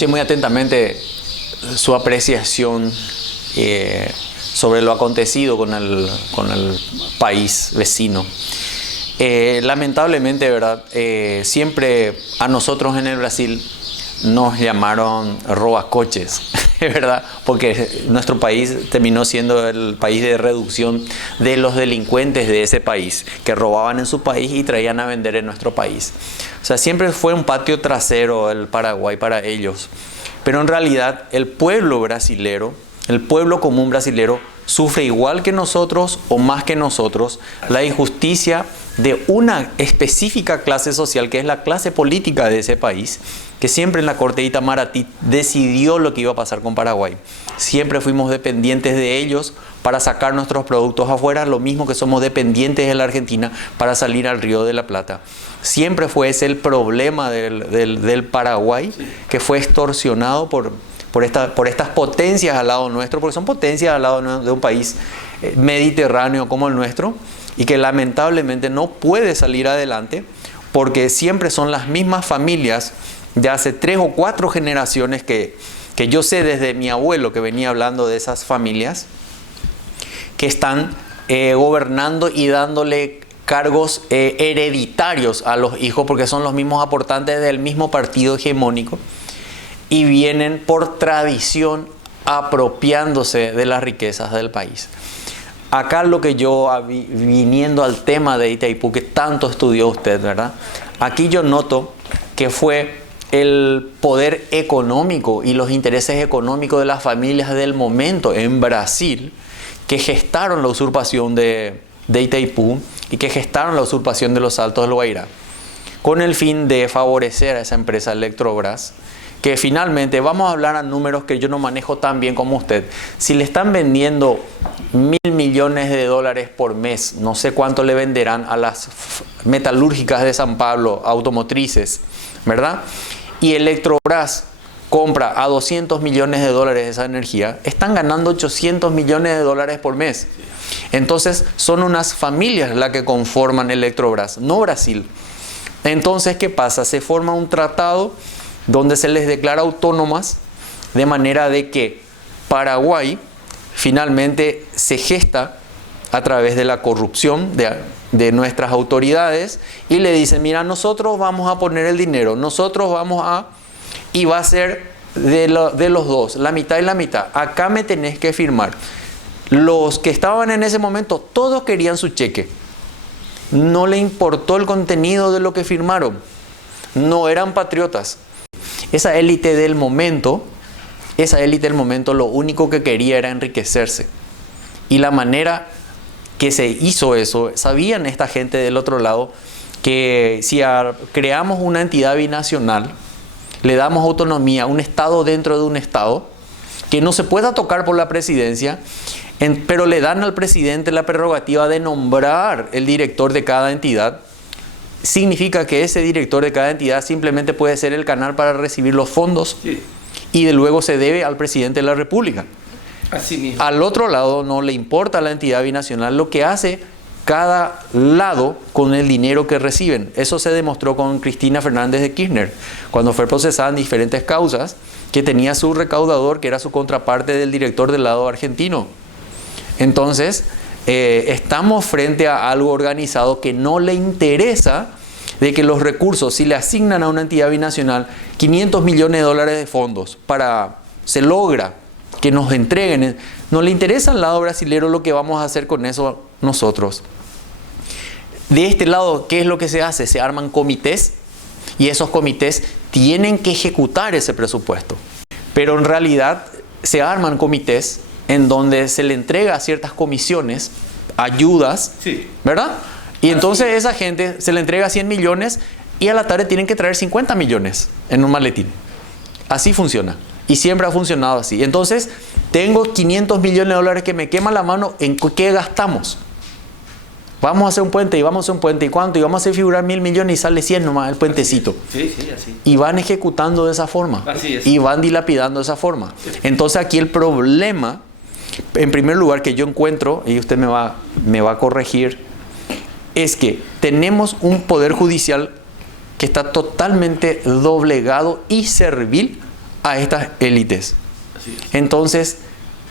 escuché muy atentamente su apreciación sobre lo acontecido con el país vecino. Lamentablemente, ¿verdad? Siempre a nosotros en el Brasil nos llamaron robacoches, ¿verdad? Porque nuestro país terminó siendo el país de reducción de los delincuentes de ese país, que robaban en su país y traían a vender en nuestro país. O sea, siempre fue un patio trasero el Paraguay para ellos. Pero en realidad el pueblo brasilero, el pueblo común brasilero, sufre igual que nosotros o más que nosotros la injusticia de una específica clase social, que es la clase política de ese país, que siempre en la corte de Itamaraty decidió lo que iba a pasar con Paraguay. Siempre fuimos dependientes de ellos para sacar nuestros productos afuera, lo mismo que somos dependientes de la Argentina para salir al Río de la Plata. Siempre fue ese el problema del Paraguay, que fue extorsionado por estas potencias al lado nuestro, porque son potencias al lado de un país mediterráneo como el nuestro, y que lamentablemente no puede salir adelante, porque siempre son las mismas familias de hace 3 o 4 generaciones que yo sé desde mi abuelo, que venía hablando de esas familias, que están gobernando y dándole cargos hereditarios a los hijos, porque son los mismos aportantes del mismo partido hegemónico, y vienen por tradición apropiándose de las riquezas del país. Acá lo que yo, viniendo al tema de Itaipú, que tanto estudió usted, ¿verdad? Aquí yo noto que fue el poder económico y los intereses económicos de las familias del momento en Brasil que gestaron la usurpación de Itaipú y que gestaron la usurpación de los Altos del Guairá, con el fin de favorecer a esa empresa Electrobras, que finalmente, vamos a hablar a números que yo no manejo tan bien como usted. Si le están vendiendo 1.000 millones de dólares por mes, no sé cuánto le venderán a las metalúrgicas de San Pablo, automotrices, ¿verdad? Y Electrobras compra a 200 millones de dólares esa energía, están ganando 800 millones de dólares por mes. Entonces, son unas familias las que conforman Electrobras, no Brasil. Entonces, ¿qué pasa? Se forma un tratado donde se les declara autónomas, de manera de que Paraguay finalmente se gesta a través de la corrupción de nuestras autoridades, y le dicen, mira, nosotros vamos a poner el dinero, nosotros vamos a, y va a ser de los dos, la mitad y la mitad, acá me tenés que firmar. Los que estaban en ese momento, todos querían su cheque, no le importó el contenido de lo que firmaron, no eran patriotas. Esa élite del momento, lo único que quería era enriquecerse. Y la manera que se hizo eso, sabían esta gente del otro lado, que si creamos una entidad binacional, le damos autonomía a un Estado dentro de un Estado, que no se pueda tocar por la presidencia, pero le dan al presidente la prerrogativa de nombrar el director de cada entidad, significa que ese director de cada entidad simplemente puede ser el canal para recibir los fondos, sí, y de luego se debe al presidente de la República. Así mismo. Al otro lado no le importa a la entidad binacional lo que hace cada lado con el dinero que reciben. Eso se demostró con Cristina Fernández de Kirchner, cuando fue procesada en diferentes causas, que tenía su recaudador, que era su contraparte del director del lado argentino. Entonces, estamos frente a algo organizado que no le interesa de que los recursos, si le asignan a una entidad binacional 500 millones de dólares de fondos se logra que nos entreguen, no le interesa al lado brasilero lo que vamos a hacer con eso nosotros. De este lado, ¿qué es lo que se hace? Se arman comités, y esos comités tienen que ejecutar ese presupuesto. Pero en realidad se arman comités en donde se le entrega a ciertas comisiones ayudas, sí, ¿verdad? Y entonces esa gente se le entrega 100 millones y a la tarde tienen que traer 50 millones en un maletín. Así funciona. Y siempre ha funcionado así. Entonces, tengo 500 millones de dólares que me quema la mano, ¿en qué gastamos? Vamos a hacer un puente, y vamos a hacer un puente, ¿y cuánto? Y vamos a hacer figurar 1.000 millones y sale 100 nomás el puentecito. Sí, sí, así. Y van ejecutando de esa forma. Así es. Y van dilapidando de esa forma. Entonces, aquí el problema, en primer lugar, que yo encuentro, y usted me va a corregir, es que tenemos un poder judicial que está totalmente doblegado y servil a los intereses económicos de a estas élites. Así es. Entonces,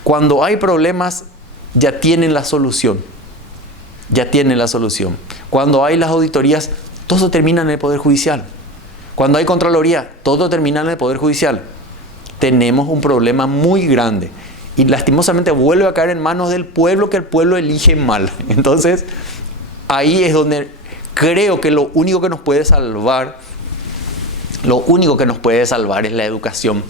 cuando hay problemas, ya tienen la solución. Ya tienen la solución. Cuando hay las auditorías, todo termina en el Poder Judicial. Cuando hay Contraloría, todo termina en el Poder Judicial. Tenemos un problema muy grande. Y lastimosamente vuelve a caer en manos del pueblo, que el pueblo elige mal. Entonces, ahí es donde creo que lo único que nos puede salvar es la educación.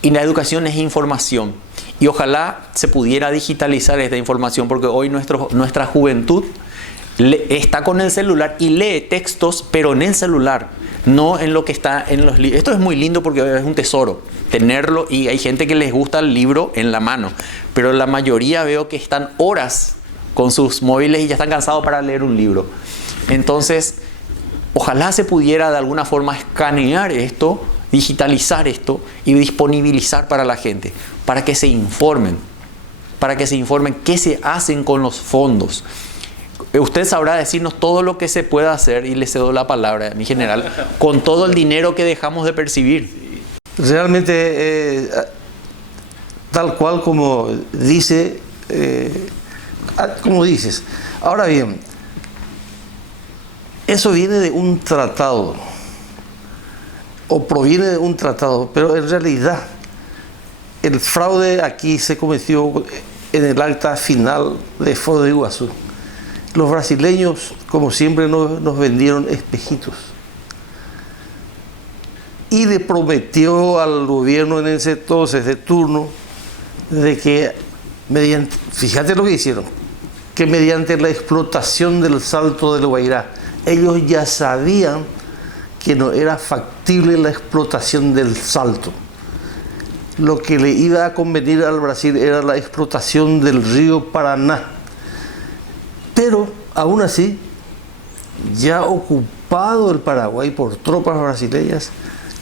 Y la educación es información. Y ojalá se pudiera digitalizar esta información, porque hoy nuestra juventud está con el celular y lee textos, pero en el celular, no en lo que está en los libros. Esto es muy lindo porque es un tesoro tenerlo, y hay gente que les gusta el libro en la mano, pero la mayoría veo que están horas con sus móviles y ya están cansados para leer un libro. Entonces, ojalá se pudiera de alguna forma escanear esto, digitalizar esto y disponibilizar para la gente, para que se informen qué se hacen con los fondos. Usted sabrá decirnos todo lo que se pueda hacer, y le cedo la palabra, mi general, con todo el dinero que dejamos de percibir. Realmente, tal cual como dices. Ahora bien, eso viene de un tratado, o proviene de un tratado, pero en realidad el fraude aquí se cometió en el acta final de Foz de Iguazú. Los brasileños, como siempre, nos vendieron espejitos. Y le prometió al gobierno en ese entonces de turno de que, fíjate lo que hicieron, que mediante la explotación del Salto del Guairá, ellos ya sabían que no era factible la explotación del Salto. Lo que le iba a convenir al Brasil era la explotación del río Paraná. Pero, aún así, ya ocupado el Paraguay por tropas brasileñas,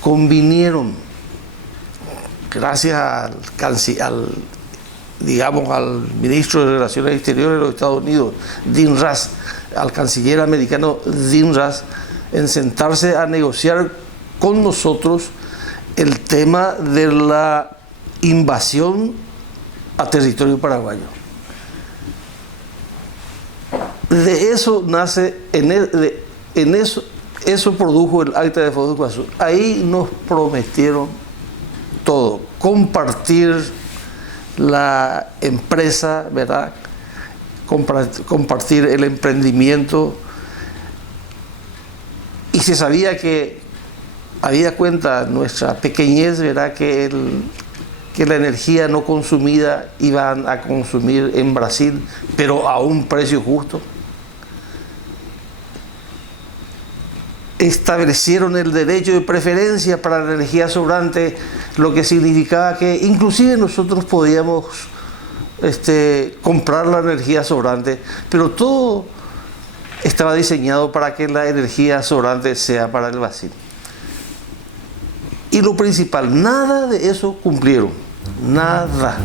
convinieron, gracias al ministro de Relaciones Exteriores de los Estados Unidos, Dean Rusk, al canciller americano Dean Rusk, en sentarse a negociar con nosotros el tema de la invasión a territorio paraguayo. De eso nace, eso produjo el acta de Foz de Iguazú. Ahí nos prometieron todo: compartir la empresa, ¿verdad? Compartir el emprendimiento. Y se sabía que, había cuenta nuestra pequeñez, ¿verdad?, que la energía no consumida iban a consumir en Brasil, pero a un precio justo. Establecieron el derecho de preferencia para la energía sobrante, lo que significaba que inclusive nosotros podíamos comprar la energía sobrante, pero todo estaba diseñado para que la energía sobrante sea para el Brasil. Y lo principal, nada de eso cumplieron, nada.